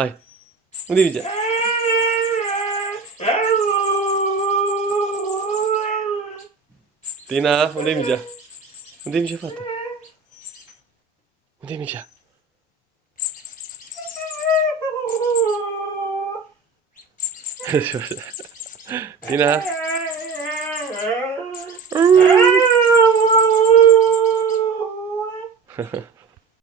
Hai. Unde e mingea? Tina, unde e mingea? Unde e mingea, fată? Unde e mingea? Tina.